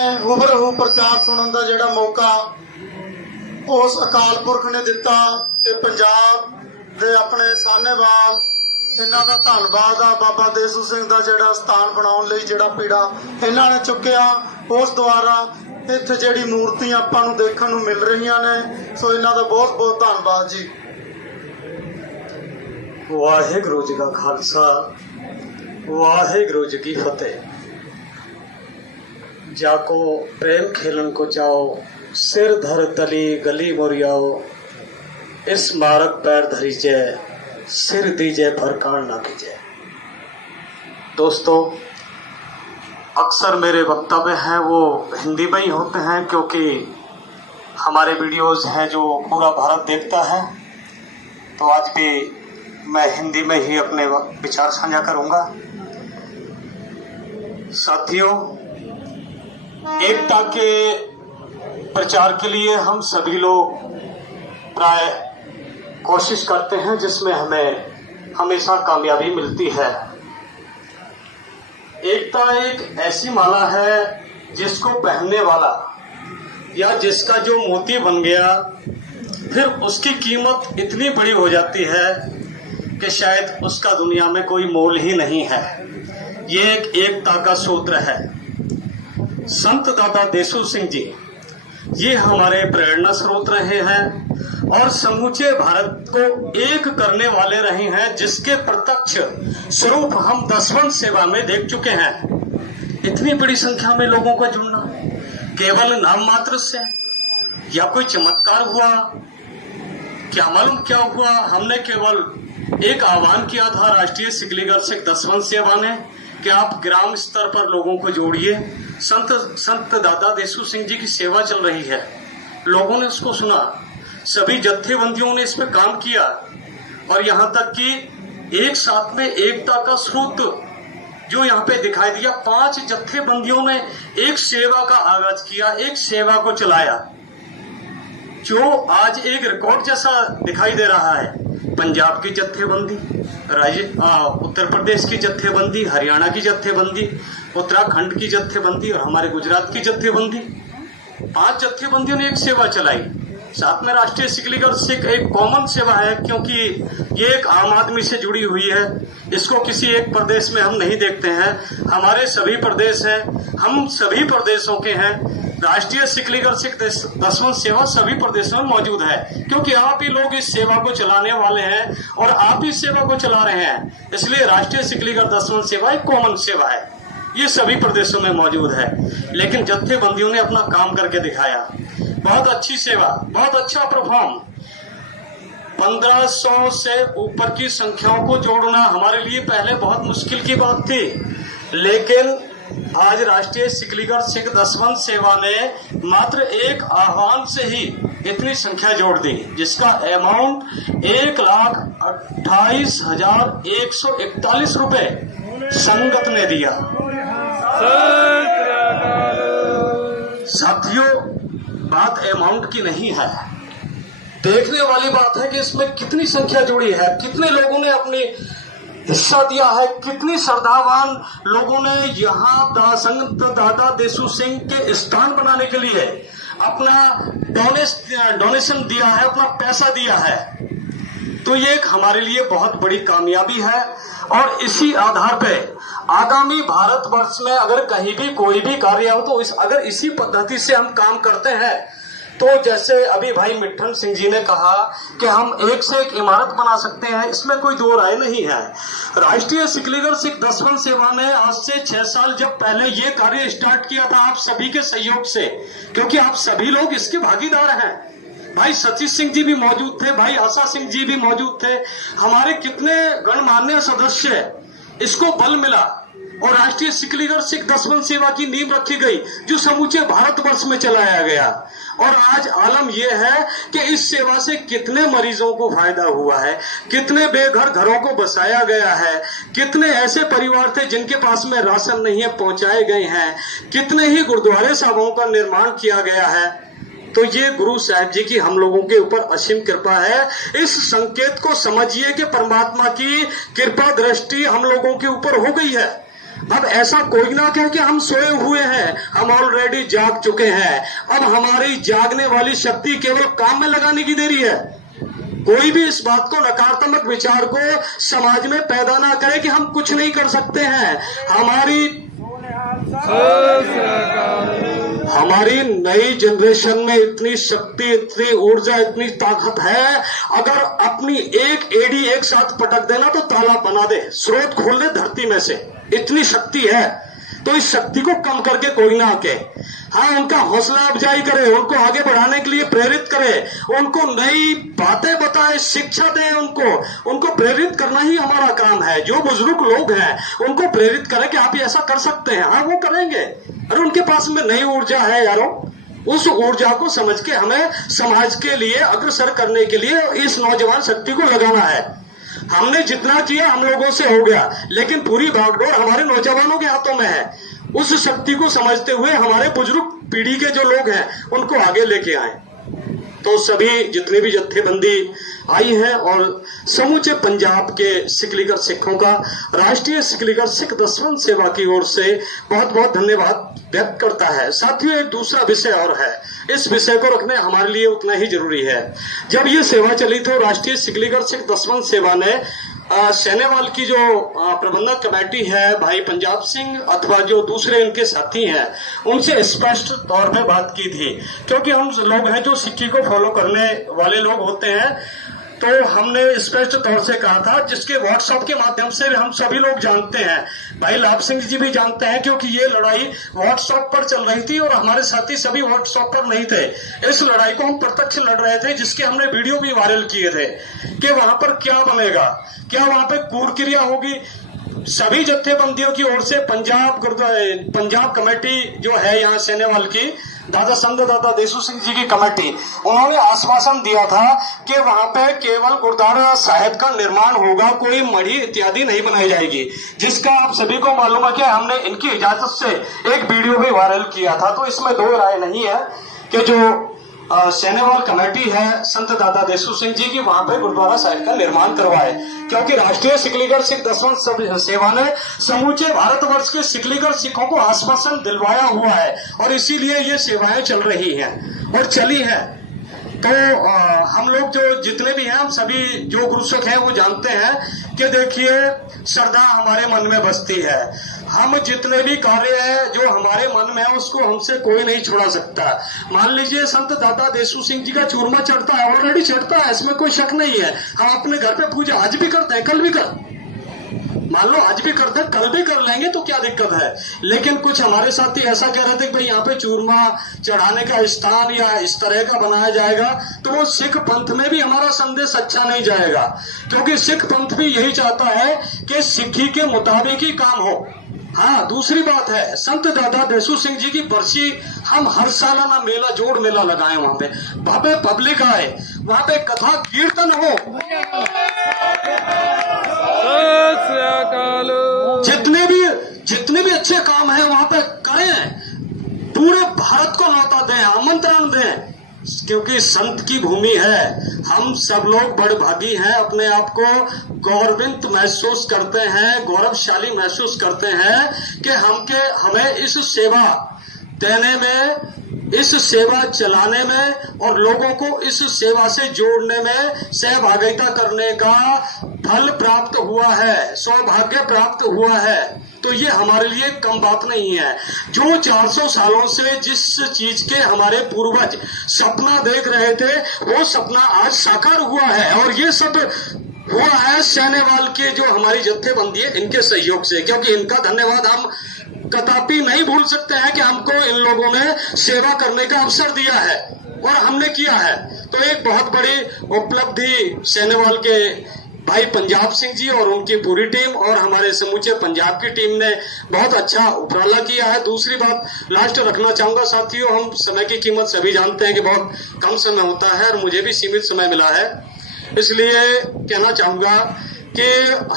हुबहू प्रचार सुनने का जिहड़ा मौका उस अकाल पुरख ने दिता ते पंजाब दे अपने सानेवाल इन्हां दा धन्नवाद आ। बाबा देसू सिंह दा जिहड़ा स्थान बनाउण लई जिहड़ा पीड़ा इन्हां ने चुक्या उस द्वारा इत्थे जिहड़ी मूर्तियां आपां नूं देखण नूं मिल रहीआं ने, सो इन्हां दा बहुत बहुत धन्नवाद जी। वाहिगुरू जी का खालसा वाहिगुरू जी की फतेह। जाको प्रेम खेलन को चाहो, सिर धर तली गली मोरियाओ, इस मारक पैर धरी जय, सिर दीजे फरकान ना कीजे। दोस्तों, अक्सर मेरे वक्तव्य हैं वो हिंदी में ही होते हैं क्योंकि हमारे वीडियोस हैं जो पूरा भारत देखता है, तो आज भी मैं हिंदी में ही अपने विचार साझा करूंगा। साथियों, एकता के प्रचार के लिए हम सभी लोग प्राय कोशिश करते हैं जिसमें हमें हमेशा कामयाबी मिलती है। एकता एक ऐसी माला है जिसको पहनने वाला या जिसका जो मोती बन गया फिर उसकी कीमत इतनी बड़ी हो जाती है कि शायद उसका दुनिया में कोई मोल ही नहीं है। ये एक एकता का सूत्र है। संत दादा देसू सिंह जी ये हमारे प्रेरणा स्रोत रहे हैं और समूचे भारत को एक करने वाले रहे हैं, जिसके प्रत्यक्ष स्वरूप हम दसवंत सेवा में देख चुके हैं। इतनी बड़ी संख्या में लोगों का जुड़ना केवल नाम मात्र से या कोई चमत्कार हुआ, क्या मालूम क्या हुआ। हमने केवल एक आह्वान किया था राष्ट्रीय सिकलीगर सिख दसवंत सेवा ने कि आप ग्राम स्तर पर लोगों को जोड़िए। संत दादा देसू सिंह जी की सेवा चल रही है, लोगों ने उसको सुना, सभी जत्थेबंदियों ने इस पे काम किया और यहाँ तक कि एक साथ में एकता का स्रोत जो यहाँ पे दिखाई दिया। 5 जत्थेबंदियों ने एक सेवा का आगाज किया, एक सेवा को चलाया, जो आज एक रिकॉर्ड जैसा दिखाई दे रहा है। पंजाब की जत्थेबंदी, उत्तर प्रदेश की जत्थेबंदी, हरियाणा की जत्थेबंदी, उत्तराखंड की जत्थेबंदी और हमारे गुजरात की जत्थेबंदी, 5 जत्थेबंदियों ने एक सेवा चलाई। साथ में राष्ट्रीय सिकलीगर सिख एक कॉमन सेवा है क्योंकि ये एक आम आदमी से जुड़ी हुई है। इसको किसी एक प्रदेश में हम नहीं देखते हैं, हमारे सभी प्रदेश हैं, हम सभी प्रदेशों के हैं। राष्ट्रीय सिकलीगर सिख दसवंत सेवा सभी प्रदेशों में मौजूद है क्योंकि आप ही लोग इस सेवा को चलाने वाले हैं और आप ही सेवा को चला रहे हैं। इसलिए राष्ट्रीय सिकलीगर दसवंत सेवा एक कॉमन सेवा है, ये सभी प्रदेशों में मौजूद है। लेकिन जत्थेबंदियों ने अपना काम करके दिखाया, बहुत अच्छी सेवा, बहुत अच्छा परफॉर्म। 1500 से ऊपर की संख्याओं को जोड़ना हमारे लिए पहले बहुत मुश्किल की बात थी, लेकिन आज राष्ट्रीय सिकलीगर सिख दसवंत सेवा ने मात्र एक आह्वान से ही इतनी संख्या जोड़ दी, जिसका अमाउंट 1,28,141 रुपए संगत ने दिया। साथियों, बात अमाउंट की नहीं है, देखने वाली बात है कि इसमें कितनी संख्या जुड़ी है, कितने लोगों ने अपनी हिस्सा दिया है, कितनी श्रद्धावान लोगों ने यहाँ संत दादा देसू सिंह के स्थान बनाने के लिए अपना डोनेशन दिया है, अपना पैसा दिया है। तो ये एक हमारे लिए बहुत बड़ी कामयाबी है और इसी आधार पे आगामी भारतवर्ष में अगर कहीं भी कोई भी कार्य हो तो अगर इसी पद्धति से हम काम करते हैं तो जैसे अभी भाई मिट्ठन सिंह जी ने कहा कि हम एक से एक इमारत बना सकते हैं, इसमें कोई दो राय नहीं है। राष्ट्रीय सिकलीगर सिख दसवंत सेवा ने आज से 6 साल जब पहले ये कार्य स्टार्ट किया था आप सभी के सहयोग से, क्योंकि आप सभी लोग इसके भागीदार हैं। भाई सतीश सिंह जी भी मौजूद थे, भाई आशा सिंह जी भी मौजूद थे, हमारे कितने गणमान्य सदस्य, इसको बल मिला और राष्ट्रीय सिकलीगर सिख दसवंत सेवा की नींव रखी गई जो समूचे भारतवर्ष में चलाया गया। और आज आलम यह है कि इस सेवा से कितने मरीजों को फायदा हुआ है, कितने बेघर घरों को बसाया गया है, कितने ऐसे परिवार थे जिनके पास में राशन नहीं है पहुंचाए गए हैं, कितने ही गुरुद्वारे साहबों का निर्माण किया गया है। तो ये गुरु साहब जी की हम लोगों के ऊपर असीम कृपा है। इस संकेत को समझिए कि परमात्मा की कृपा दृष्टि हम लोगों के ऊपर हो गई है। अब ऐसा कोई ना कहे कि हम सोए हुए हैं, हम ऑलरेडी जाग चुके हैं। अब हमारी जागने वाली शक्ति केवल काम में लगाने की देरी है। कोई भी इस बात को, नकारात्मक विचार को समाज में पैदा ना करे कि हम कुछ नहीं कर सकते हैं। हमारी नई जनरेशन में इतनी शक्ति, इतनी ऊर्जा, इतनी ताकत है, अगर अपनी एक एड़ी एक साथ पटक देना तो ताला बना दे, स्रोत खोल दे धरती में से, इतनी शक्ति है। तो इस शक्ति को कम करके कोई ना आके, हाँ, उनका हौसला अफजाई करे, उनको आगे बढ़ाने के लिए प्रेरित करे, उनको नई बातें बताए, शिक्षा दे, उनको प्रेरित करना ही हमारा काम है। जो बुजुर्ग लोग हैं उनको प्रेरित करें कि आप ऐसा कर सकते हैं, हाँ वो करेंगे। अरे उनके पास में नई ऊर्जा है यारों, उस ऊर्जा को समझ के हमें समाज के लिए अग्रसर करने के लिए इस नौजवान शक्ति को लगाना है। हमने जितना किया हम लोगों से हो गया, लेकिन पूरी भागदौड़ हमारे नौजवानों के हाथों में है। उस शक्ति को समझते हुए हमारे बुजुर्ग पीढ़ी के जो लोग हैं उनको आगे लेके आए। तो सभी जितने भी जत्थेबंदी आई हैं और समूचे पंजाब के सिकलीगढ़ सिखों का राष्ट्रीय सिकलीगढ़ सिख दसवंत सेवा की ओर से बहुत बहुत धन्यवाद व्यक्त करता है। साथियों, एक दूसरा विषय और है, इस विषय को रखने हमारे लिए उतना ही जरूरी है। जब ये सेवा चली तो राष्ट्रीय सिकलीगढ़ सिख दसवंत सेवा ने सेनेवाल की जो प्रबंधक कमेटी है, भाई पंजाब सिंह अथवा जो दूसरे इनके साथी हैं, उनसे स्पष्ट तौर पे बात की थी। क्योंकि हम लोग हैं जो सिक्की को फॉलो करने वाले लोग होते हैं, तो हमने स्पष्ट तौर से कहा था, जिसके व्हाट्सएप के माध्यम से हम सभी लोग जानते हैं, भाई लाभ सिंह जी भी जानते हैं, क्योंकि ये लड़ाई व्हाट्सएप पर चल रही थी और हमारे साथी सभी व्हाट्सएप पर नहीं थे। इस लड़ाई को हम प्रत्यक्ष लड़ रहे थे, जिसके हमने वीडियो भी वायरल किए थे कि वहां पर क्या बनेगा, क्या वहां पे क्रूर क्रिया होगी। सभी जत्थेबंदियों की ओर से पंजाब कमेटी जो है यहाँ सेनेवाल की, दादा संत दादा देसू सिंह जी की कमेटी, उन्होंने आश्वासन दिया था कि वहां पे केवल गुरुद्वारा साहिब का निर्माण होगा, कोई मढ़ी इत्यादि नहीं बनाई जाएगी। जिसका आप सभी को मालूम है कि हमने इनकी इजाजत से एक वीडियो भी वायरल किया था। तो इसमें दो राय नहीं है कि जो सेनेवाल कमेटी है संत दादा देसू सिंह जी की, वहां पे गुरुद्वारा साहिब का निर्माण करवाए, क्योंकि राष्ट्रीय सिकलीगढ़ सिख दसवंत सेवा ने समूचे भारतवर्ष के सिकलीगढ़ सिखों को आश्वासन दिलवाया हुआ है और इसीलिए ये सेवाएं चल रही हैं और चली हैं। तो हम लोग जो जितने भी हैं, हम सभी जो गुरुसिख हैं वो जानते हैं कि देखिए, श्रद्धा हमारे मन में बसती है। हम जितने भी कार्य है जो हमारे मन में है उसको हमसे कोई नहीं छुड़ा सकता। मान लीजिए संत दादा देसू सिंह जी का चूरमा चढ़ता है, ऑलरेडी चढ़ता है, इसमें कोई शक नहीं है। हम अपने घर पे पूजा आज भी करते हैं, कल भी मान लो आज भी करते हैं, कल भी कर लेंगे, तो क्या दिक्कत है। लेकिन कुछ हमारे साथी ऐसा कह रहे थे कि भाई यहाँ पे चूरमा चढ़ाने का स्थान या इस तरह का बनाया जाएगा, तो वो सिख पंथ में भी हमारा संदेश अच्छा नहीं जाएगा। क्योंकि सिख पंथ भी यही चाहता है कि सिक्खी के मुताबिक ही काम हो। हाँ, दूसरी बात है, संत दादा देसू सिंह जी की बरसी हम हर सालाना मेला, जोड़ मेला लगाए, वहां पे पब्लिक आए, वहां पे कथा कीर्तन हो, जितने भी अच्छे काम है वहां पे करें, पूरे भारत को न्योता दें, आमंत्रण दें, क्योंकि संत की भूमि है। हम सब लोग बड़े भागी हैं, अपने आप को गौरवित महसूस करते हैं, गौरवशाली महसूस करते हैं कि हमें इस सेवा देने में, इस सेवा चलाने में और लोगों को इस सेवा से जोड़ने में सहभागिता करने का फल प्राप्त हुआ है, सौभाग्य प्राप्त हुआ है। तो ये हमारे लिए कम बात नहीं है। जो 400 सालों से जिस चीज के हमारे पूर्वज सपना देख रहे थे, वो सपना आज साकार हुआ है और ये सब हुआ है सेनेवाल के जो हमारी जत्थेबंदी है, इनके सहयोग से। क्योंकि इनका धन्यवाद हम कदापि नहीं भूल सकते हैं कि हमको इन लोगों ने सेवा करने का अवसर दिया है और हमने किया है। तो एक बहुत बड़ी उपलब्धि सेनेवाल के भाई पंजाब सिंह जी और उनकी पूरी टीम और हमारे समूचे पंजाब की टीम ने बहुत अच्छा उपराला किया है। दूसरी बात लास्ट रखना चाहूंगा साथियों, हम समय की कीमत सभी जानते हैं कि बहुत कम समय होता है और मुझे भी सीमित समय मिला है, इसलिए कहना चाहूंगा कि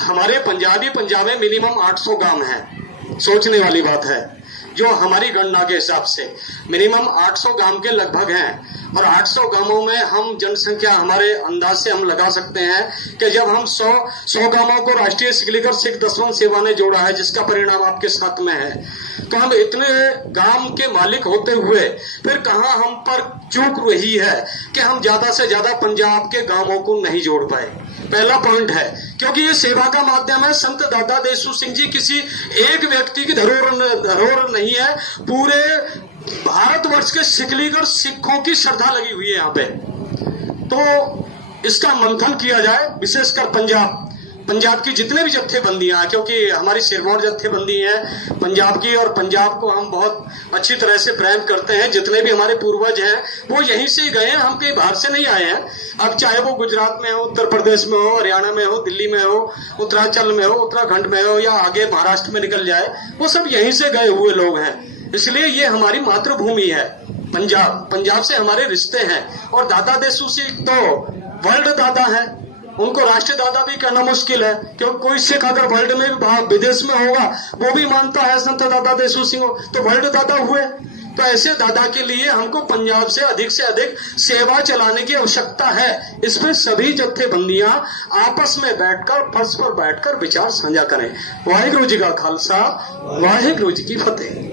हमारे पंजाब में मिनिमम 800 गांव हैं। सोचने वाली बात है जो हमारी गणना के हिसाब से मिनिमम 800 गांव के लगभग हैं, और 800 गांवों में हम जनसंख्या हमारे अंदाज से हम लगा सकते हैं कि जब हम 100 गांवों को राष्ट्रीय शिखलीकर सिख दसवंत सेवा ने जोड़ा है, जिसका परिणाम आपके साथ में है, तो हम इतने गांव के मालिक होते हुए फिर कहां हम पर चूक रही है कि हम ज्यादा से ज्यादा पंजाब के गांवों को नहीं जोड़ पाए। पहला पॉइंट है, क्योंकि ये सेवा का माध्यम है। संत दादा देशु सिंह जी किसी एक व्यक्ति की धरोहर नहीं है, पूरे भारतवर्ष के शिखलीगढ़ सिखों की श्रद्धा लगी हुई है यहाँ पे। तो इसका मंथन किया जाए, विशेषकर पंजाब की जितने भी जत्थेबंदियां हैं, क्योंकि हमारी सिरमौर जत्थेबंदी है पंजाब की, और पंजाब को हम बहुत अच्छी तरह से प्रेम करते हैं। जितने भी हमारे पूर्वज हैं वो यहीं से गए हैं, हम कहीं बाहर से नहीं आए हैं। अब चाहे वो गुजरात में हो, उत्तर प्रदेश में हो, हरियाणा में हो, दिल्ली में हो, उत्तरांचल में हो, उत्तराखंड में हो, या आगे महाराष्ट्र में निकल जाए, वो सब यहीं से गए हुए लोग हैं। इसलिए ये हमारी मातृभूमि है पंजाब से हमारे रिश्ते हैं। और दादा देशु सिंह तो वर्ल्ड दादा है, उनको राष्ट्रीय दादा भी कहना मुश्किल है, क्योंकि कोई सिख अगर वर्ल्ड में भी विदेश में होगा वो भी मानता है संत दादा देशु सिंह, तो वर्ल्ड दादा हुए। तो ऐसे दादा के लिए हमको पंजाब से अधिक सेवा चलाने की आवश्यकता है। इसमें सभी जत्थेबंदियां आपस में बैठकर, फर्श पर बैठकर विचार साझा करें। वाहिगुरु जी का खालसा, वाहिगुरु जी की फतेह।